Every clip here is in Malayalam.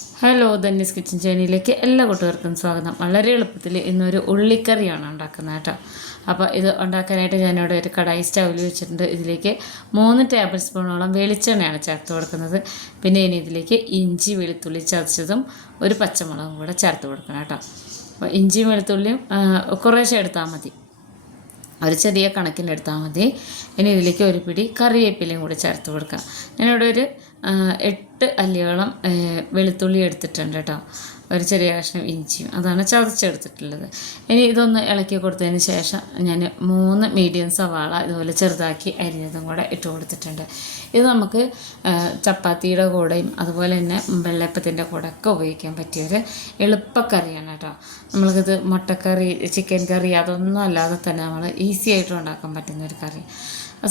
ഹലോ ധന്യസ് കിച്ചൻ ചേനയിലേക്ക് എല്ലാ കൂട്ടുകാർക്കും സ്വാഗതം. വളരെ എളുപ്പത്തിൽ ഇന്നൊരു ഉള്ളിക്കറിയാണ് ഉണ്ടാക്കുന്നത് കേട്ടോ. അപ്പോൾ ഇത് ഉണ്ടാക്കാനായിട്ട് ഞാനിവിടെ ഒരു കടായി സ്റ്റൗവിൽ വെച്ചിട്ടുണ്ട്. ഇതിലേക്ക് മൂന്ന് ടേബിൾ സ്പൂണോളം വെളിച്ചെണ്ണയാണ് ചേർത്ത് കൊടുക്കുന്നത്. പിന്നെ ഇനി ഇതിലേക്ക് ഇഞ്ചി വെളുത്തുള്ളി ചതച്ചതും ഒരു പച്ചമുളകും കൂടെ ചേർത്ത് കൊടുക്കണം കേട്ടോ. അപ്പോൾ ഇഞ്ചിയും വെളുത്തുള്ളിയും കുറേശ്ശെ എടുത്താൽ മതി. ഒരു ചെറിയ കണക്കിനെടുത്താൽ മതി. ഇനി ഇതിലേക്ക് ഒരു പിടി കറിവേപ്പിലയും കൂടി ചേർത്ത് കൊടുക്കാം. ഞാനിവിടെ ഒരു എട്ട് അല്ലിയോളം വെളുത്തുള്ളി എടുത്തിട്ടുണ്ട് കേട്ടോ. ഒരു ചെറിയ കഷ്ണം ഇഞ്ചിയും അതാണ് ചതച്ചെടുത്തിട്ടുള്ളത്. ഇനി ഇതൊന്ന് ഇളക്കി കൊടുത്തതിന് ശേഷം ഞാൻ മൂന്ന് മീഡിയം സവാള ഇതുപോലെ ചെറുതാക്കി അരിഞ്ഞതും കൂടെ ഇട്ട് കൊടുത്തിട്ടുണ്ട്. ഇത് നമുക്ക് ചപ്പാത്തിയുടെ കൂടെയും അതുപോലെ തന്നെ വെള്ളയപ്പത്തിന്റെ കൂടെ ഒക്കെ ഉപയോഗിക്കാൻ പറ്റിയൊരു എളുപ്പക്കറിയാണ് കേട്ടോ. നമ്മൾക്കിത് മുട്ടക്കറി ചിക്കൻ കറി അതൊന്നും അല്ലാതെ തന്നെ നമ്മൾ ഈസി ആയിട്ട് ഉണ്ടാക്കാൻ പറ്റുന്ന ഒരു കറി.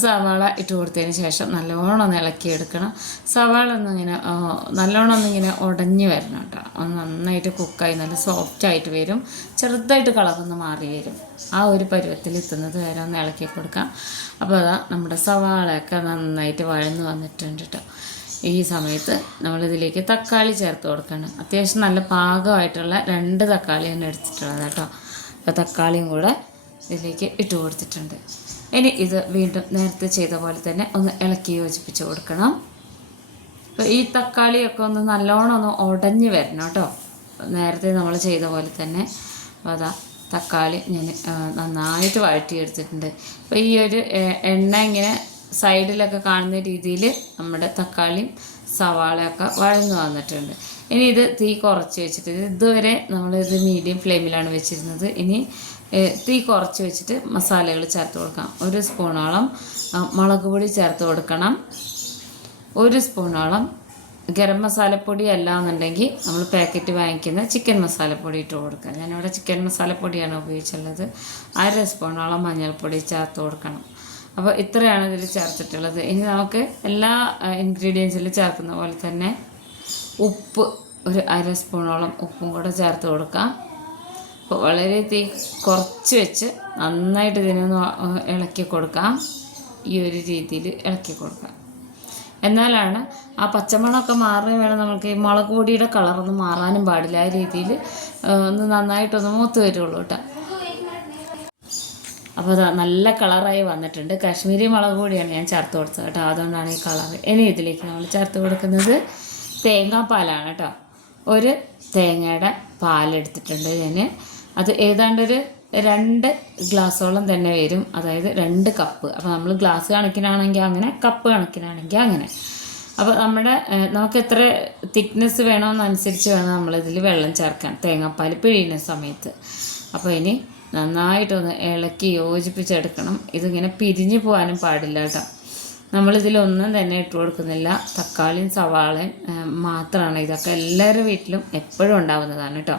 സവാള ഇട്ട് കൊടുത്തതിന് ശേഷം നല്ലോണം ഒന്ന് ഇളക്കിയെടുക്കണം. സവാള ഒന്നിങ്ങനെ നല്ലോണം ഒന്നിങ്ങനെ ഉടഞ്ഞു വരണം കേട്ടോ. ഒന്ന് നന്നായിട്ട് കുക്കായി നല്ല സോഫ്റ്റ് ആയിട്ട് വരും. ചെറുതായിട്ട് കളറൊന്ന് മാറി വരും. ആ ഒരു പരുവത്തിൽ എത്തുന്നത് വരെ ഒന്ന് ഇളക്കി കൊടുക്കാം. അപ്പോൾ അതാ നമ്മുടെ സവാളയൊക്കെ നന്നായിട്ട് വഴന്ന് വന്നിട്ടുണ്ട് കേട്ടോ ഈ സമയത്ത് നമ്മളിതിലേക്ക് തക്കാളി ചേർത്ത് കൊടുക്കണം. അത്യാവശ്യം നല്ല പാകമായിട്ടുള്ള രണ്ട് തക്കാളി തക്കാളിയാണ് എടുത്തിട്ടുള്ളത് കേട്ടോ അപ്പോൾ തക്കാളിയും കൂടെ ഇതിലേക്ക് ഇട്ട് കൊടുത്തിട്ടുണ്ട്. ഇനി ഇത് വീണ്ടും നേരത്തെ ചെയ്ത പോലെ തന്നെ ഒന്ന് ഇളക്കി യോജിപ്പിച്ച് കൊടുക്കണം. അപ്പോൾ ഈ തക്കാളിയൊക്കെ ഒന്ന് നല്ലോണം ഒന്ന് ഉടഞ്ഞ് വരണം കേട്ടോ നേരത്തെ നമ്മൾ ചെയ്ത പോലെ തന്നെ അപ്പോൾ അതാ തക്കാളി ഞാൻ നന്നായിട്ട് വഴറ്റിയെടുത്തിട്ടുണ്ട്. അപ്പോൾ ഈ ഒരു എണ്ണ ഇങ്ങനെ സൈഡിലൊക്കെ കാണുന്ന രീതിയിൽ നമ്മുടെ തക്കാളിയും സവാളയൊക്കെ വഴന്നു വന്നിട്ടുണ്ട്. ഇനി ഇത് തീ കുറച്ച് വെച്ചിട്ട് ഇത് ഇതുവരെ നമ്മളിത് മീഡിയം ഫ്ലെയിമിലാണ് വെച്ചിരുന്നത്. ഇനി തീ കുറച്ച് വെച്ചിട്ട് മസാലകൾ ചേർത്ത് കൊടുക്കാം. ഒരു സ്പൂണോളം മുളക് പൊടി ചേർത്ത് കൊടുക്കണം. ഒരു സ്പൂണോളം ഗരം മസാലപ്പൊടി അല്ല എന്നുണ്ടെങ്കിൽ നമ്മൾ പാക്കറ്റ് വാങ്ങിക്കുന്ന ചിക്കൻ മസാലപ്പൊടി ഇട്ട് കൊടുക്കുക. ഞാനിവിടെ ചിക്കൻ മസാലപ്പൊടിയാണ് ഉപയോഗിച്ചുള്ളത്. അര സ്പൂണോളം മഞ്ഞൾപ്പൊടി ചേർത്ത് കൊടുക്കണം. അപ്പോൾ ഇത്രയാണ് ഇതിൽ ചേർത്തിട്ടുള്ളത്. ഇനി നമുക്ക് എല്ലാ ഇൻഗ്രീഡിയൻസിലും ചേർക്കുന്ന പോലെ തന്നെ ഉപ്പ് ഒരു അര സ്പൂണോളം ഉപ്പും കൂടെ ചേർത്ത് കൊടുക്കാം. അപ്പോൾ വളരെ തീ കുറച്ച് വെച്ച് നന്നായിട്ട് ഇതിനൊന്ന് ഇളക്കി കൊടുക്കാം. ഈ ഒരു രീതിയിൽ ഇളക്കി കൊടുക്കാം. എന്നാലാണ് ആ പച്ചമണമൊക്കെ മാറുകയും വേണം നമുക്ക് ഈ മുളക് പൊടിയുടെ കളറൊന്നും മാറാനും പാടില്ല. ആ രീതിയിൽ ഒന്ന് നന്നായിട്ടൊന്ന് മൂത്ത് വരുള്ളൂ കേട്ടോ. അപ്പോൾ അതാ നല്ല കളറായി വന്നിട്ടുണ്ട്. കാശ്മീരി മുളക് പൊടിയാണ് ഞാൻ ചേർത്ത് കൊടുത്തത് കേട്ടോ. അതുകൊണ്ടാണ് ഈ കളർ ഇനി ഇതിലേക്ക് നമ്മൾ ചേർത്ത് കൊടുക്കുന്നത് തേങ്ങാപ്പാലാണ് കേട്ടോ. ഒരു തേങ്ങയുടെ പാലെടുത്തിട്ടുണ്ട് ഞാൻ അത് ഏതാണ്ടൊരു രണ്ട് ഗ്ലാസ്സോളം തന്നെ വരും. അതായത് രണ്ട് കപ്പ്. അപ്പോൾ നമ്മൾ ഗ്ലാസ് കണക്കിനാണെങ്കിൽ അങ്ങനെ കപ്പ് കണക്കിനാണെങ്കിൽ അങ്ങനെ. അപ്പോൾ നമ്മുടെ നമുക്ക് എത്ര തിക്നെസ് വേണമെന്നനുസരിച്ച് വേണം നമ്മളിതിൽ വെള്ളം ചേർക്കാൻ. തേങ്ങാപ്പാൽ പിഴിയുന്ന സമയത്ത്. അപ്പോൾ ഇനി നന്നായിട്ടൊന്ന് ഇളക്കി യോജിപ്പിച്ചെടുക്കണം. ഇതിങ്ങനെ പിരിഞ്ഞു പോകാനും പാടില്ല കേട്ടോ. നമ്മളിതിലൊന്നും തന്നെ ഇട്ട് കൊടുക്കുന്നില്ല. തക്കാളിയും സവാളയും മാത്രമാണ് ഇതൊക്കെ എല്ലാവരുടെ വീട്ടിലും എപ്പോഴും ഉണ്ടാവുന്നതാണ് കേട്ടോ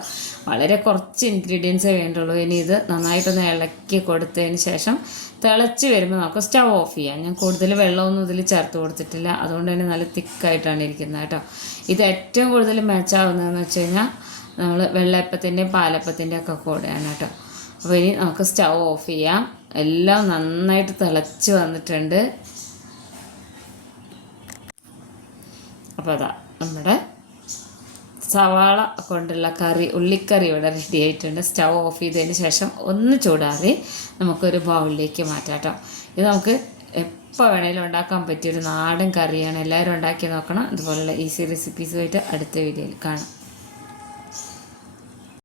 വളരെ കുറച്ച് ഇൻഗ്രീഡിയൻസേ വേണ്ടുള്ളൂ. ഇനി ഇത് നന്നായിട്ടൊന്ന് ഇളക്കി കൊടുത്തതിന് ശേഷം തിളച്ച് വരുമ്പോൾ നമുക്ക് സ്റ്റവ് ഓഫ് ചെയ്യാം. ഞാൻ കൂടുതൽ വെള്ളമൊന്നും ഇതിൽ ചേർത്ത് കൊടുത്തിട്ടില്ല. അതുകൊണ്ട് തന്നെ നല്ല തിക്കായിട്ടാണ് ഇരിക്കുന്നത് കേട്ടോ ഇത് ഏറ്റവും കൂടുതൽ മാച്ച് ആവുന്നതെന്ന് വെച്ച് കഴിഞ്ഞാൽ നമ്മൾ വെള്ളയപ്പത്തിന്റെയും പാലപ്പത്തിന്റെയും ഒക്കെ കൂടെയാണ് കേട്ടോ അപ്പോൾ ഇനി നമുക്ക് സ്റ്റവ് ഓഫ് ചെയ്യാം. എല്ലാം നന്നായിട്ട് തിളച്ച് വന്നിട്ടുണ്ട്. അപ്പോൾ അതാ നമ്മുടെ സവാള കൊണ്ടുള്ള കറി ഉള്ളിക്കറി ഇവിടെ റെഡി ആയിട്ടുണ്ട്. സ്റ്റവ് ഓഫ് ചെയ്തതിന് ശേഷം ഒന്ന് ചൂടാറി നമുക്കൊരു ബൗളിലേക്ക് മാറ്റാം കേട്ടോ. ഇത് നമുക്ക് എപ്പോൾ വേണേലും ഉണ്ടാക്കാൻ പറ്റിയൊരു നാടൻ കറിയാണ്. എല്ലാവരും ഉണ്ടാക്കി നോക്കണം. അതുപോലുള്ള ഈസി റെസിപ്പീസുമായിട്ട് അടുത്ത വീഡിയോയിൽ കാണാം.